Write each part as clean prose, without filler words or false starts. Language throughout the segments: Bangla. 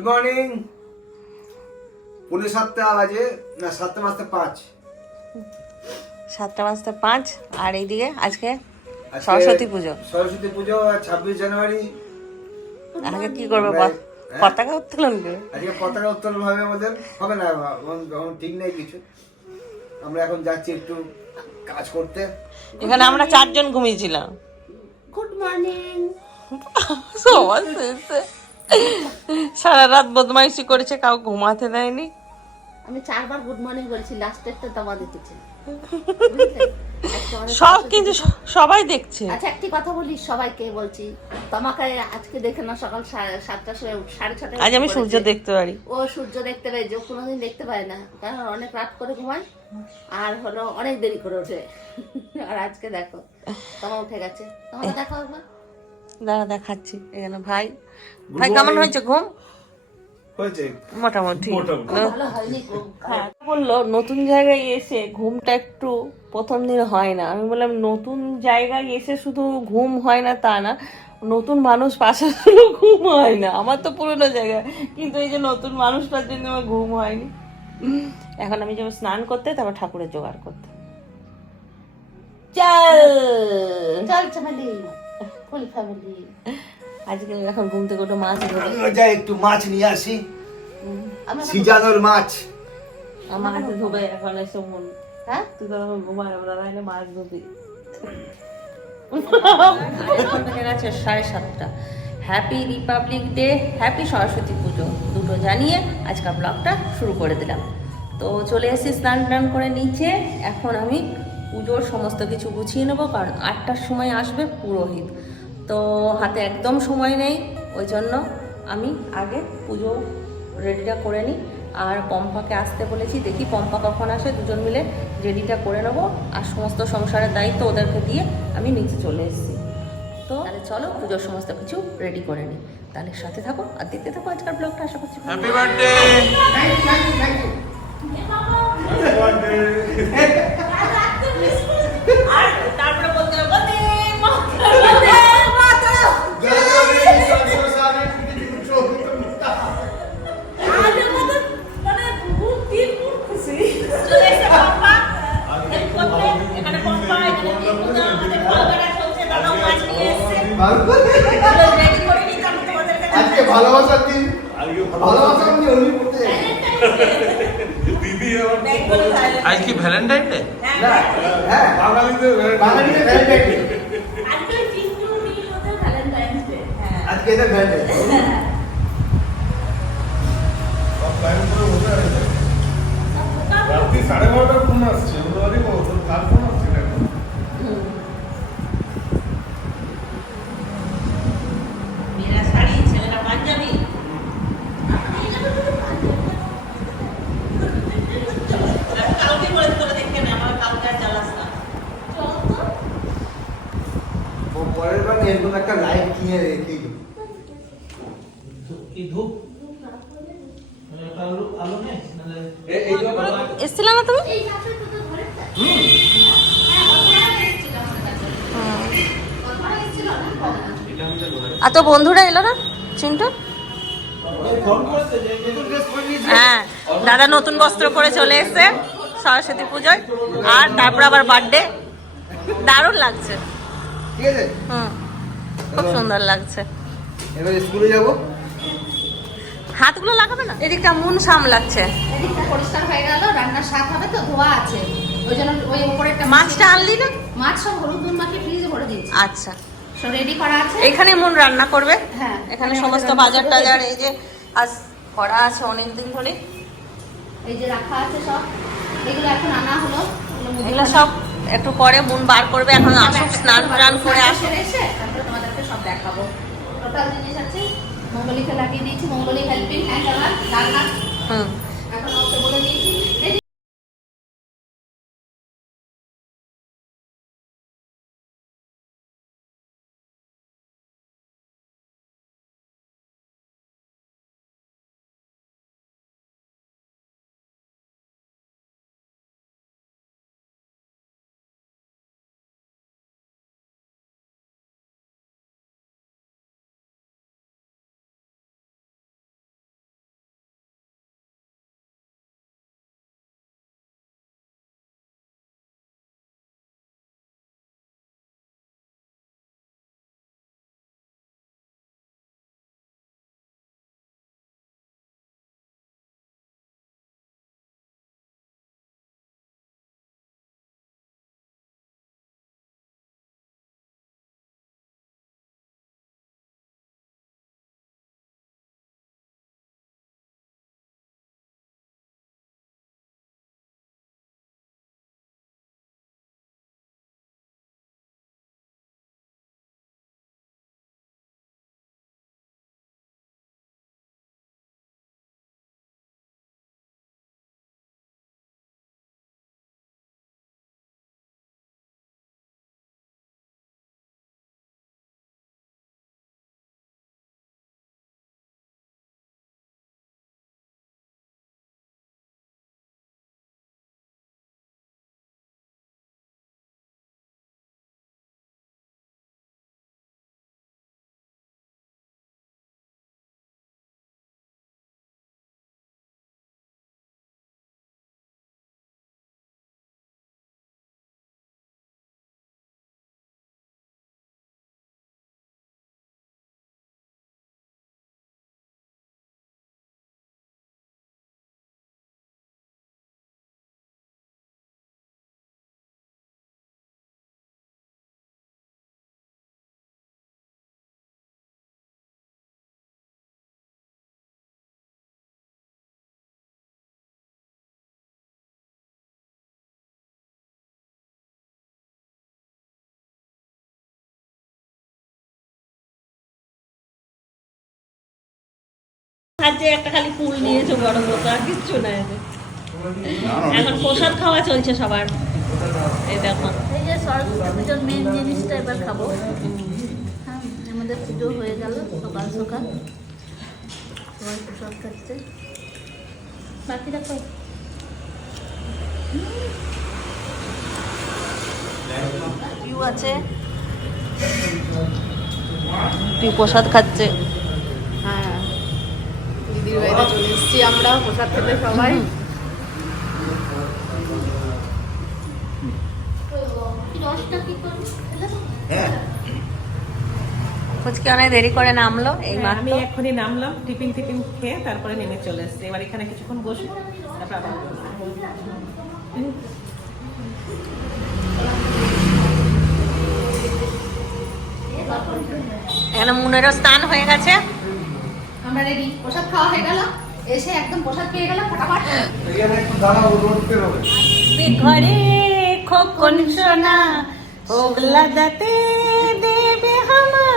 Good morning. 7:45 বাজে, না 7:05। 7:05। আর এইদিকে আজকে সরস্বতী পুজো। সরস্বতী পুজো 26 জানুয়ারি। আজকে কি করবে? পতাকা উত্তোলন করবে। আজকে পতাকা উত্তোলন হবে আমাদের। হবে না, এখন ঠিক নেই কিছু। আমরা এখন যাচ্ছি একটু কাজ করতে। এখানে আমরা 4 জন ঘুমিয়েছিলাম। Good morning. সবার শেষে সারা রাত বদমাইশি করেছে, কাউ ঘুমাতে দেয়নি। আমি 4 বার গুড মর্নিং বলছি, লাস্টেরটা দমা দিতেছে। সব কিন্তু সবাই দেখছে। আচ্ছা একটি কথা বলি সবাইকে বলছি, তোমাকে আজকে দেখে না সকাল 7টার সময় 6:30 আজ আমি সূর্য দেখতে পারি। ও সূর্য দেখতে পাই, যে কোনোদিন দেখতে পায় না, কারণ অনেক রাত করে ঘুমায় আর হলো অনেক দেরি করে ওঠে। আর আজকে দেখো তোমা উঠে গেছে, তোমাকে দেখো একবার। দাঁড়া দেখাচ্ছি। এখানে ভাই কেমন হয়েছে ঘুম? মোটামুটি ভালো হয়নি ঘুম। বললো নতুন জায়গায় এসে ঘুমটা একটু প্রথম দিন হয় না। আমি বললাম নতুন জায়গায় এসে শুধু ঘুম হয় না তা না, নতুন মানুষ পাশে শুধু ঘুম হয় না। আমার তো পুরোনো জায়গায়, কিন্তু এই যে নতুন মানুষটার জন্য আমার ঘুম হয়নি। এখন আমি যাবো স্নান করতে, তারপর ঠাকুরের জোগাড় করতে। চল চল চামালি, ফুল ফ্যামিলি। আজকে এখন ঘুম থেকে উঠে মাছ ধরে যাই একটু মাছ নিয়ে আসি, সিজানোর মাছ। আমার হাতে ধোবে এখন এসে মন। হ্যাঁ তুই তো ঘুমায়, আমরা তাহলে মাছ ধুবি। এখন থেকে গেছে 7:30। Happy Republic day, happy Saraswati পুজো দুটো জানিয়ে আজকাল ব্লগটা শুরু করে দিলাম। তো চলে এসেছি স্নান টান করে নিচে। এখন আমি পুজোর সমস্ত কিছু গুছিয়ে নেবো, কারণ 8টার সময় আসবে পুরোহিত। তো হাতে একদম সময় নেই, ওই জন্য আমি আগে পুজো রেডিটা করে নিই। আর পম্পাকে আসতে বলেছি, দেখি পম্পা কখন আসে, দুজন মিলে রেডিটা করে নেবো। আর সমস্ত সংসারের দায়িত্ব ওদেরকে দিয়ে আমি নিচে চলে এসেছি। তো তাহলে চলো পুজোর সমস্ত কিছু রেডি করে নিই। তাহলে সাথে থাকো আর দেখতে থাকো আজকাল ব্লগটা। আশা করছি হ্যাপি বার্থডে। আর তারপরে বলতে হবে আজকে ভালোবাসার দিন, ভালোবাসার দিন হোলি করতে দিদি। আজ কি ভ্যালেন্টাইন ডে? না, হ্যাঁ বাঙালিদের ভ্যালেন্টাইন ডে। আজকে এটা ভ্যালেন্টাইন। রাত্রি 12:30 ফোন আসছে, কার ফোন আসছে না? মেয়েরা শাড়ি, ছেলেরা পাঞ্জাবি। কালকে করে তোরা দেখে না, আমার কালকে আর জ্বালাস না। পরের বার এরকম একটা লাইট কিনে রেখে কি ধূপ? আলো আলো নেই? এসেছিল না তুমি? আর তো বন্ধুরা এলো না চিন্টু? হ্যাঁ, দাদা নতুন বস্ত্র পরে চলে এসেছে সরস্বতী পুজোয়। আর তারপর আবার বার্থডে। দারুণ লাগছে। ঠিক আছে, খুব সুন্দর লাগছে। এবার স্কুলে যাব। হাতগুলো লাগাবে না? এদিকটা মন সামলাচ্ছে। এদিকটা পরিষ্কার হয়ে গেল, রান্নার শাক হবে তো, ধোয়া আছে, ওই জন্য ওই উপরে একটা মাছটা আনলি না? মাছ সব হলুদ নুন মাখিয়ে ফ্রিজে ভরে দিয়েছি, আচ্ছা, সব রেডি করা আছে। এখানে মন রান্না করবে। হ্যাঁ, এখানে সমস্ত বাজার টাজার এই যে আজ করা আছে অনেকদিন ধরে। এই যে রাখা আছে সব, এগুলো এখন আনা হলো। এগুলো সব একটু পরে মন বার করবে। এখন আসুক, স্নান টান করে আসে। এসে তারপরে তোমাদেরকে সব দেখাবো। টোটাল জিনিস আছে, মঙ্গলিকে লাগিয়ে দিয়েছি, মঙ্গলি হেল্পিং হ্যান্ড আমার রান্না। এখন ওকে বলে দিয়েছি আজকে একটা খালি ফুল নিয়েছো বড় মতো, আর কিচ্ছু নাই এতে। এখন প্রসাদ খাওয়া চলছে সবার। এই দেখো এই যে সরস্বতী পুজোর মেন জিনিসটা এবার খাবো। হ্যাঁ, আমাদের পুজো হয়ে গেল সকাল সকাল, সবাই প্রসাদ খাচ্ছে। বাকি দেখো পিউ আছে, পিউ প্রসাদ খাচ্ছে। হ্যাঁ, দিদির বাড়িতে চলে এসেছি আমরা প্রসাদ খেতে সবাই। হ্যাঁ ফুচকি অনেক দেরি করে নামলো এই হ্যাঁ, মাত্র। আমি এখনই নামলাম, টিফিন খেয়ে তারপরে নেমে চলে এসেছি। এবার এখানে কিছুক্ষণ বসে তারপর আবার এখানে মুনেরও স্নান হয়ে গেছে। আমরা রেডি, প্রসাদ খাওয়া হয়ে গেল, এসে একদম প্রসাদ পেয়ে গেলাম ফটাফট। এখানে একটু দাঁড়াও, রোড বেরোবে। ঘরে খোকন সোনা ওগলা দাতে দেবে হামা,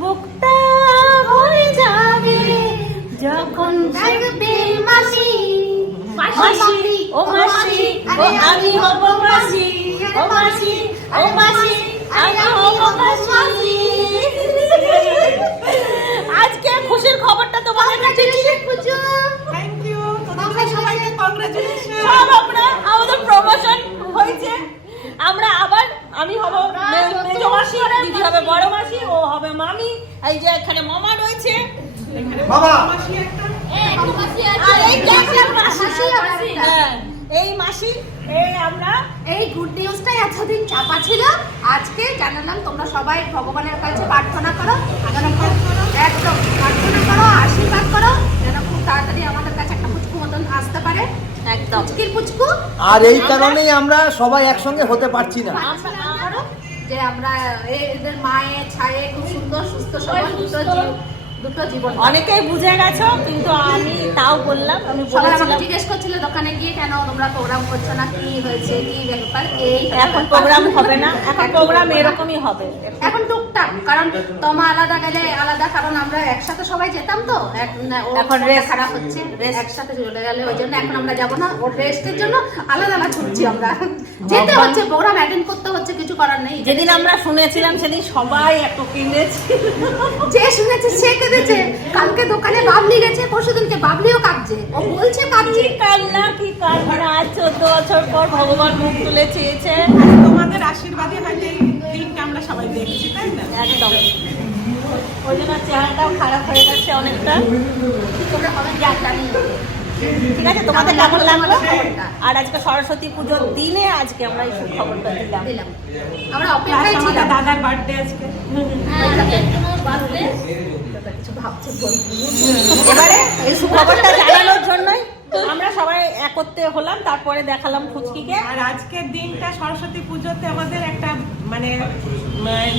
বুকটা ভরে যাবে যখন থাকবে মাসি, মাসি ও মাসি ও আমি হব মাসি, ও মাসি ও মাসি আমি হব মাসি। আজকে খুশির খবরটা তোমাদের কাছে থ্যাংক ইউ, তোমাদের সবাইকে কংগ্রাচুলেশন। সব আমরা আমাদের প্রমোশন হয়েছে। আমরা আবার আমি হব মেজ মাসি, দিদি হবে বড় মাসি, ও হবে মামি। এই যে এখানে মামা রয়েছে, বাবা মাসি একটা আর এই ক্যাপ্টেন মাসি। হ্যাঁ, এই মাসি, এই আমরা। এই গুড নিউজটাই এতদিন চাপা ছিল, আজকে জানালাম। তোমরা সবাই ভগবানের কাছে প্রার্থনা করো, একদম প্রার্থনা করো, আশীর্বাদ করো যেন খুব তাড়াতাড়ি আমাদের কাছে একটা পুচকু মতন আসতে পারে, একদম পুচকির পুচকু। আর এই কারণেই আমরা সবাই একসঙ্গে হতে পারছি না। প্রার্থনা করো যে আমরা এদের মায়ের ছায়ে খুব সুন্দর সুস্থ সবল দুটো জীবন। অনেকেই বুঝে গেছো, কিন্তু আমি তাও বললাম। আমি সবাই আমাকে বলেছিলাম জিজ্ঞেস করছিল দোকানে গিয়ে কেন তোমরা প্রোগ্রাম করছো না, কি হয়েছে, কি ব্যাপার। এই এখন প্রোগ্রাম হবে না, এখন প্রোগ্রাম এরকমই হবে। এখন টুকটাক, কারণ তোমা আলাদা গেলে আলাদা, কারণ আমরা একসাথে সবাই যেতাম তো। এখন রেস্ট খারাপ হচ্ছে, একসাথে চলে গেলে ওই জন্য এখন আমরা যাবো না। ওর রেস্টের জন্য আলাদা আলাদা ছুটছি আমরা, যেতে হচ্ছে, প্রোগ্রাম অ্যাটেন্ড করতে হচ্ছে, কিছু করার নেই। যেদিন আমরা শুনেছিলাম সেদিন সবাই একটু কিনেছি। যে শুনেছে সে কেঁদেছে। কালকে দোকানে বাবলি গেছে, পরশুদিনকে বাবলিও কাঁদছে, ও বলছে কাঁদছে। কি কান্না, কি কান্না! 14 বছর পর ভগবান মুখ তুলে চেয়েছে। তোমাদের আশীর্বাদে হয়তো এই দিনটা আমরা সবাই দেখছি, তাই না? একদম, ওই জন্য চেহারাটাও খারাপ হয়ে গেছে অনেকটা। তোমরা হবে জানি ঠিক আছে, তোমাদের কেমন লাগলো? আর আজকে সরস্বতী পুজোর দিনে আজকে আমরা এই সুখবরটা দিলাম। দিলাম, আমরা প্লাস অপেক্ষায় আমাদের ছিলাম। দাদার বার্থডে আজকে। কিছু ভাবছে বলবো। এবারে এই সুখবরটা জানানোর জন্যই আমরা সবাই একত্রে হলাম, তারপরে দেখালাম ফুচকিকে। আর আজকের দিনটা সরস্বতী পুজোতে আমাদের একটা মানে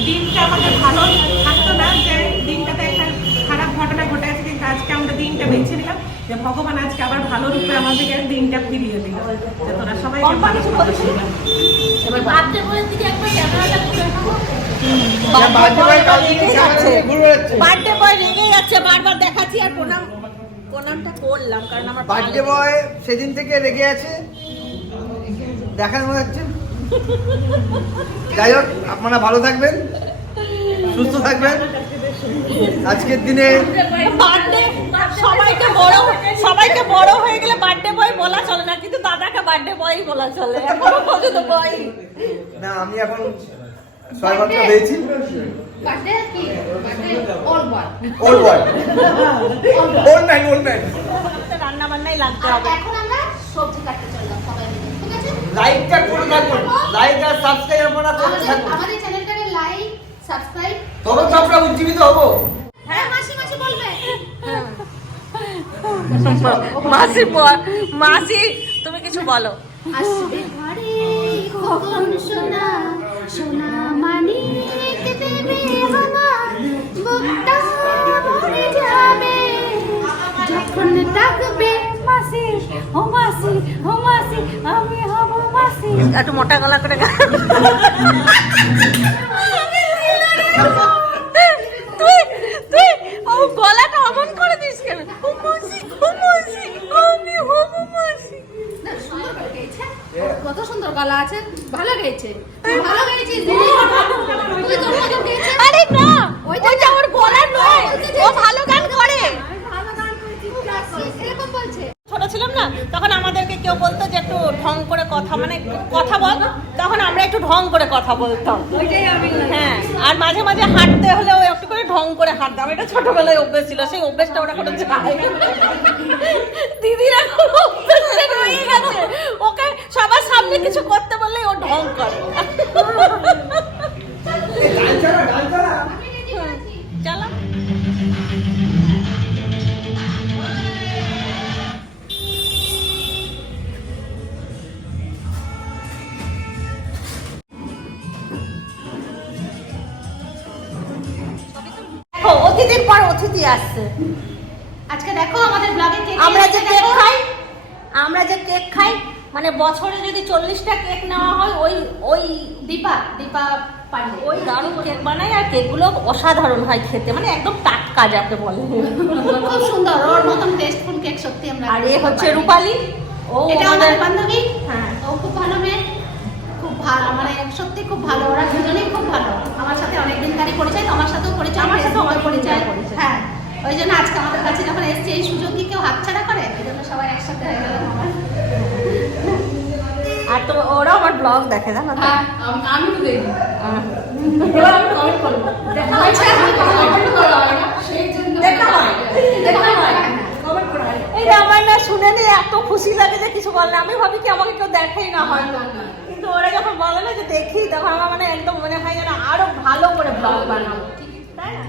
দিনটা আমাদের ভালো থাকতো না, যে দিনটাতে একটা খারাপ ঘটনা ঘটে গেছে, কিন্তু আজকে আমরা দিনটা বেছে নিলাম যে ভগবান আজকে আবার ভালো রূপে আমাদেরকে দিনটা ফিরিয়ে দিল, যে তোরা সবাই কিছু বলছিস? এবার বার্থডে বলে দিকে একবার ক্যামেরাটা ঘুরে নেবো। বার্থডে বয় রেগে যাচ্ছে, বারবার দেখাচ্ছি আর প্রণামটা করলাম, কারণ আমার বার্থডে বয় সেদিন থেকে রেগে আছে, দেখার মনে হচ্ছে। যাই হোক, আপনারা ভালো থাকবেন, সুস্থ থাকবেন। আজকের দিনে বার্থডে সবাইকে বড় হয়ে গেলে বার্থডে বয় বলা চলে না, কিন্তু দাদাকে বার্থডে বয়ই বলা চলে। এখনো পর্যন্ত বয় না, আমি এখন 6 মাত্র হয়েছি। বার্থডে কি birthday all boy, old boy, old nine, old nine. রান্না বান্নাই লাগতে আর হবে। এখন আমরা সবজি কাটতে চললাম সবাই মিলে, ঠিক আছে? লাইকটা করে থাকুন, লাইক আর সাবস্ক্রাইব আপনারা করতে থাকুন, আমাদের চ্যানেলটাকে লাইক সাবস্ক্রাইব। তবে তো আমরা উজ্জীবিত হবো। হ্যাঁ, মাসি মাসি বলবে। মাসি তুমি কিছু বলো। আসবে ঘরে কখন সোনা, সোনা মানিক দেবে আমার, বুকটা ভরে যাবে যখন ডাকবে মাসি, ও মাসি, ও মাসি, আমি হব মাসি। একটু মোটা গলা করে তুই ও গলাটা অমন করে দিস কেন? ও মাসি গলা আছে, ভালো গেয়েছে, ভালো গেয়েছিস দিদি। তুই তোর মতো গেয়েছিস। আরে না, ওইটা ওর গলা নয়, ও ভালো গান করে। ভালো গান করেছিস, এরকম বলছে। ছোট ছিলাম না, তখন আমাদেরকে কেউ বলতো যে একটু ঢং করে কথা, মানে কথা বল, তখন আমরা একটু ঢং করে কথা বলতাম। হ্যাঁ, আর মাঝে মাঝে হাঁটতে হলে ও একটু করে ঢং করে হাঁটতাম। এটা ছোটবেলায় অভ্যেস ছিল, সেই অভ্যেসটা ওরা কোনো যায়। দিদির এখন অভ্যেসটা রয়ে গেছে, ওকে সবার সামনে কিছু করতে বললে ও ঢং করে। চলো অতিথির পর অতিথি আসছে। আজকে দেখো আমাদের ব্লগে কে আমরা যে কেক খাই, মানে বছরে যদি 40টা কেক নেওয়া হয়, ওই দীপা পান্ডে ওই দারুণ কেক বানায়। আর কেকগুলো অসাধারণ হয় খেতে, মানে একদম টাটকা যাকে বলে। খুব সুন্দর, ওর মতন টেস্টফুল কেক সত্যি আমরা। আর এ হচ্ছে রূপালী, ও এটা আমাদের বান্ধবী। হ্যাঁ, ও খুব ভালো মেয়ে, খুব ভালো, মানে সত্যি খুব ভালো। ওরা দুজনেই খুব ভালো। আমার সাথে অনেকদিন ধরে পরিচয়, তোমার সাথেও পরিচয়, আমার সাথেও অনেক পরিচয়। পরিচয়। হ্যাঁ, ওই জন্য আজকে আমাদের কাছে যখন এসছে, এই সুযোগ কি কেউ হাতছাড়া করে? এই জন্য সবাই একসাথে হয়ে গেল। আর তো ওরাও আমার ব্লগ দেখে, জানো তো? হ্যাঁ, আমি তো দেখি। এবার আমি কমেন্ট করব। দেখা হয়েছে, আমি কমেন্ট করা হয় না, সেই জন্য দেখা হয়, কমেন্ট করা হয়। এই যে আমার না শুনে নিয়ে এত খুশি লাগে যে কিছু বলে না। আমি ভাবি কি আমাকে কেউ দেখেই না হয়তো, কিন্তু ওরা যখন বলে না যে দেখি, তখন আমার মানে একদম মনে হয় যেন আরো ভালো করে ব্লগ বানাবো, তাই না?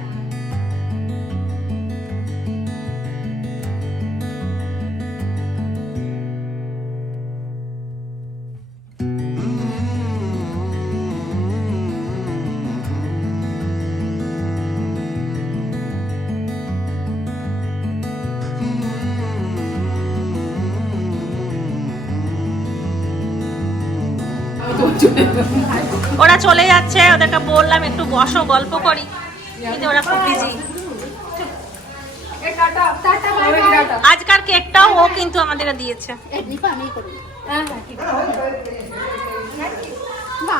ওরা চলে যাচ্ছে, ওদেরকে বললাম একটু বসো গল্প করি, কিন্তু ওরা খুব বিজি। আজকার কেকটাও ও কিন্তু আমাদের দিয়েছে। এই দীপা আমি করব। হ্যাঁ হ্যাঁ, ঠিক আছে।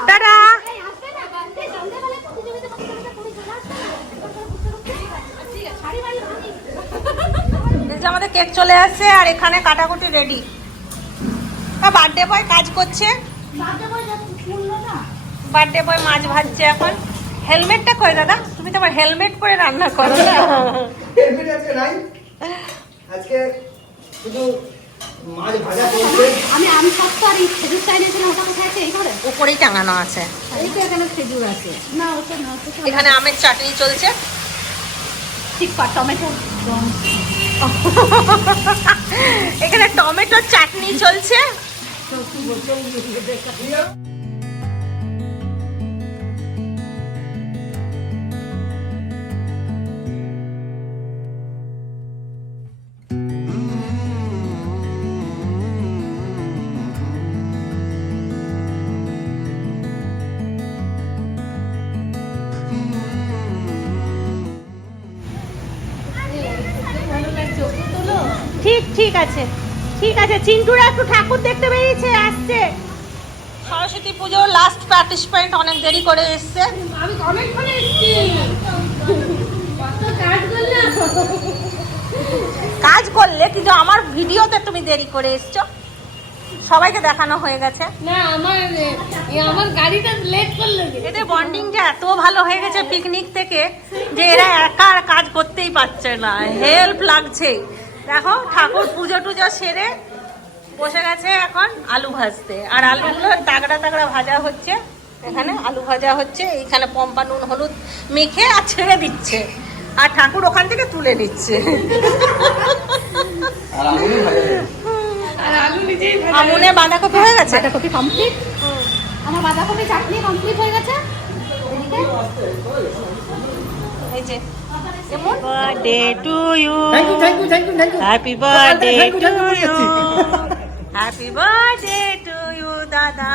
টাটা। এই যে আমাদের কেক চলে আসছে, আর এখানে কাটাকুটি রেডি। বার্থডে বয় কাজ করছে, বার্থডে বয় মাছ ভাজছে এখন। হেলমেটটা কই দাদা? তুমি তো আবার হেলমেট পরে রান্না করো না। হেলমেট আজকে নাই, আজকে শুধু মাছ ভাজা করছে। আমি সব তো আর এই খেজুর চাইছিলাম, ওটা কোথায় আছে? এই ঘরে উপরেই টাঙানো আছে। এইটা এখানে খেজুর আছে না? ওটা না, ওটা এখানে আমের চাটনি চলছে। ঠিক পা টমেটো। এখানে টমেটোর চাটনি চলছে। ঠিক আছে, ঠিক আছে। চিন্টুরা একটু ঠাকুর দেখতে বেরিয়েছে, আসছে। সরস্বতী পুজোর লাস্ট পার্টিসিপেন্ট অনেক দেরি করে এসছে। আমি কমেন্ট করে এসেছি, কাজ করলাম। কাজ করলে, কিন্তু আমার ভিডিওতে তুমি দেরি করে এসছো। সবাইকে দেখানো হয়ে গেছে। না, আমার গাড়িটা লেট করলো। এদের বন্ডিংটা এত ভালো হয়ে গেছে পিকনিক থেকে, যে এরা একা আর কাজ করতেই পারছে না, হেল্প লাগছে। দেখো, ঠাকুর পুজো টুজো সেরে বসে গেছে এখন আলু ভাজতে। আর আলুগুলো তাগড়া তাগড়া ভাজা হচ্ছে। এখানে আলু ভাজা হচ্ছে, এইখানে পম্পা নুন হলুদ মেখে আর ছেড়ে দিচ্ছে, আর ঠাকুর ওখান থেকে তুলে নিচ্ছে। আর আলু নিজেই ভাজা। আমুনে বাঁধাকপি হয়ে গেছে। বাঁধাকপি কমপ্লিট, আমার বাঁধাকপি চাটনি কমপ্লিট হয়ে গেছে। এই যে birthday to you, thank you, thank you, thank you, thank you. Happy birthday to you, happy birthday to you দাদা,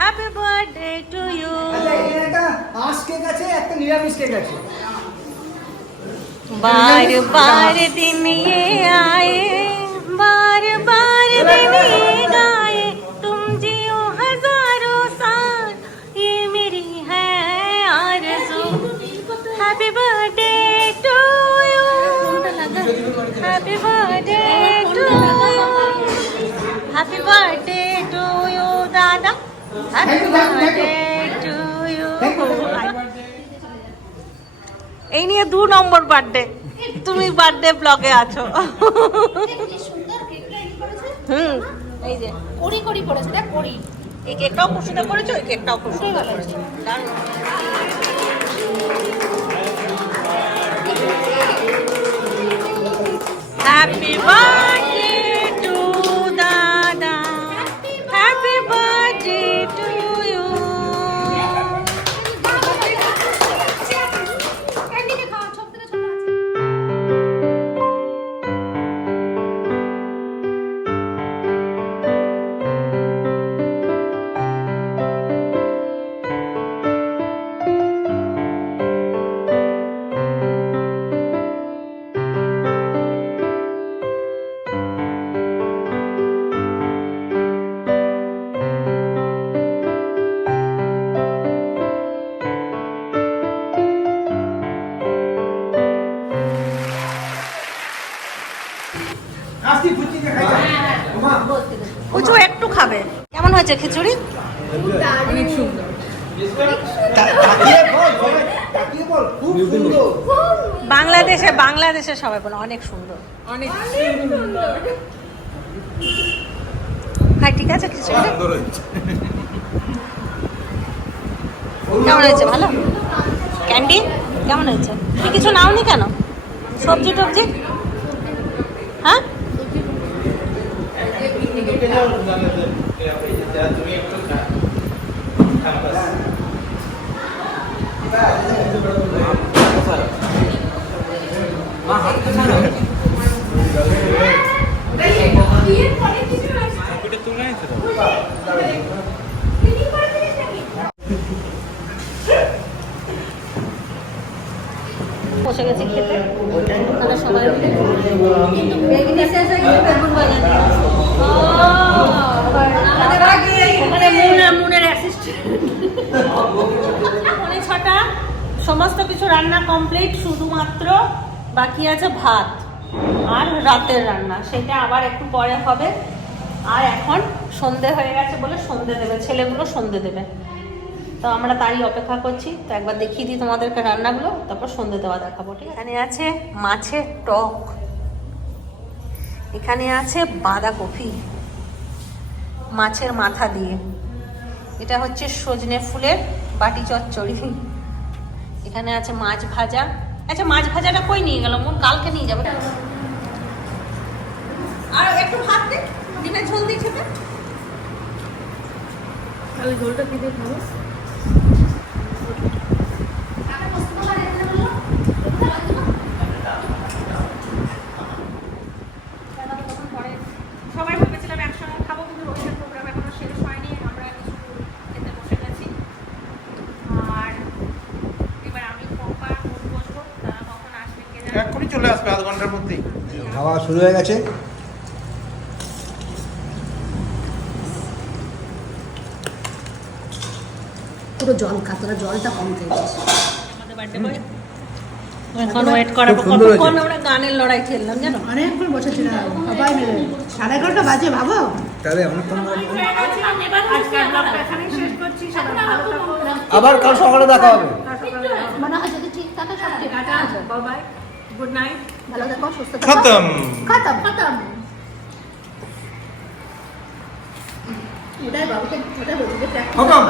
হ্যাপি বার্থডে টু ইউ। আচ্ছা, এখানে একটা আঁশ কেক আছে, একটা নিরামিষ কেক আছে। बार बार दिन ये आए, बार बार दिन ये गाए, तुम जियो हजार birthday to happy birthday to you দাদা হ্যাপি বার্থডে টু ইউ। এই নিয়ে 2 নম্বর বার্থডে, তুমি বার্থডে ব্লগে আছো। এই যে করি করি করেছে, দেখ করি। এই কেকটাও খুব সুন্দর করেছো, এই কেকটাও খুব সুন্দর করেছো। হ্যাপি বার্থডে টু দাদা, হ্যাপি বার্থডে টু ইউ। ক্যান্ডিকে খাওয়া, ছোট থেকে ছোট আছে। আসি ফুচি কে খাই মা কুচু একটু খাবে। কেমন হয়েছে খিচুড়ি? তাকিয়ে বল সবাই, তাকিয়ে বল, খুব সুন্দর। বাংলাদেশে সবাই বলে অনেক সুন্দর, অনেক সুন্দর। হ্যাঁ ঠিক আছে, খিচুড়ি কেমন হয়েছে? ভালো। ক্যান্ডি কেমন হয়েছে? তুই কিছু নাওনি কেন? সবজি টবজি? হ্যাঁ বসে গেছি খেতে ওখানে সবাই মিলে, কিন্তু বেগুনি শেষ হয়ে গেছে, বেগুন বানাতে মুনের অ্যাসিস্ট্যান্ট পৌনে 6টা সমস্ত কিছু রান্না কমপ্লিট, শুধুমাত্র বাকি আছে ভাত আর রাতের রান্না, সেটা আবার একটু পরে হবে। আর এখন সন্ধে হয়ে গেছে বলে সন্ধে দেবে, ছেলেগুলো সন্ধে দেবে, তো আমরা তারই অপেক্ষা করছি। তো একবার দেখিয়ে দিই তোমাদেরকে রান্নাগুলো, তারপর সন্ধে দেওয়া দেখাবো। ঠিক আছে, এখানে আছে মাছের টক, এখানে আছে বাঁধাকপি মাছের মাথা দিয়ে, এটা হচ্ছে সজনে ফুলের বাটি চচ্চড়ি, এখানে আছে মাছ ভাজা। আচ্ছা মাছ ভাজাটা কই নিয়ে গেল? মন কালকে নিয়ে যাবে। আর একটু ভাত দে, ডিমের ঝোল দিয়ে খেতে। তাহলে ঝোলটা কি দিয়ে খাবো? সবাই ভেবেছিলাম একসঙ্গে খাবো, কিন্তু রোহিতের প্রোগ্রাম এখনো শেষ হয়নি, আমরা কিছু খেতে বসে গেছি। আর এবার আমি পম্পা বসবো, তারা কখন আসবে কে জানে। এক্ষুনি চলে আসবে, আধ ঘন্টার মধ্যেই। খাওয়া শুরু হয়ে গেছে। পুরো জল খা, তোরা জলটা কম খেয়েছিস। আমাদের বার্থডে বয় এখন ওয়েট করাবো, কতক্ষণ আমরা গানের লড়াই খেললাম জানো। অনেকক্ষণ বসেছিলাম সবাই মিলে, 11:30 বাজে ভাবো। তাহলে অনেকক্ষণ আজকের ব্লগটা এখানেই শেষ করছি। সবাই ভালো থাকো। আবার কাল সকালে দেখা হবে। মনে হয় যদি ঠিক থাকে সব ঠিক আছে। Bye, good night. ভালো থাকো, সুস্থ থাকো। খতম। খতম খতম। ওটাই বাবুকে ওটাই বলছি যে খতম।